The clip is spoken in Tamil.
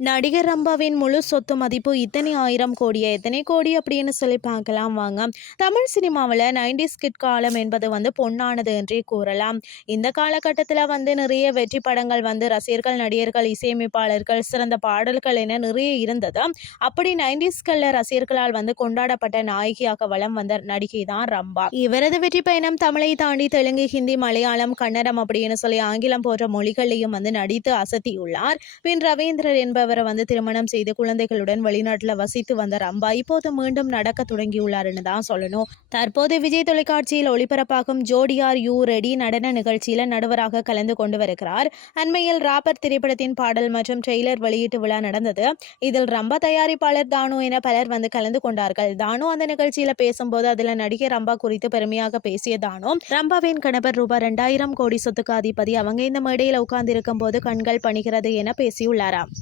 நடிகர் ரம்பாவின் முழு சொத்து மதிப்பு இத்தனை 1000 கோடியா? எத்தனை கோடி அப்படின்னு சொல்லி பார்க்கலாம் வாங்க. தமிழ் சினிமாவில் 90s கிட் காலம் என்பது பொன்னானது என்றே கூறலாம். இந்த காலகட்டத்தில் நிறைய வெற்றி படங்கள் ரசிகர்கள், நடிகர்கள், இசையமைப்பாளர்கள், சிறந்த பாடல்கள் என நிறைய இருந்தது. அப்படி 90ஸ்களில் ரசிகர்களால் கொண்டாடப்பட்ட நாயகியாக வலம் வந்த நடிகை தான் ரம்பா. இவரது வெற்றி பயணம் தமிழை தாண்டி தெலுங்கு, ஹிந்தி, மலையாளம், கன்னடம் அப்படின்னு சொல்லி ஆங்கிலம் போன்ற மொழிகளையும் நடித்து அசத்தியுள்ளார். பின் ரவீந்திரர் என்பவரை திருமணம் செய்து குழந்தைகளுடன் வெளிநாட்டில் வசித்து வந்த ரம்பா இப்போது மீண்டும் நடக்க தொடங்கியுள்ளார்னு தான் சொல்லணும். தற்போது விஜய் தொலைக்காட்சியில் ஒளிபரப்பாகும் ஜோடியார் யூ ரெடி நடன நிகழ்ச்சியில் நடுவராக கலந்து கொண்டு வருகிறார். அண்மையில் ராபர்ட் திரைப்படத்தின் பாடல் மற்றும் ட்ரெய்லர் வெளியீட்டு விழா நடந்தது. இதில் ரம்பா தயாரிப்பாளர் தானு என பலர் கலந்து கொண்டார்கள். தானு அந்த நிகழ்ச்சியில பேசும்போது அதில் நடிகை ரம்பா குறித்து பெருமையாக பேசிய தானு, ரம்பாவின் கணவர் ரூபாய் 2000 கோடி சொத்துக்கு அதிபதி, அவங்க இந்த மேடையில் உட்கார்ந்து இருக்கும் போது கண்கள் பணிகிறது என பேசியுள்ளாராம்.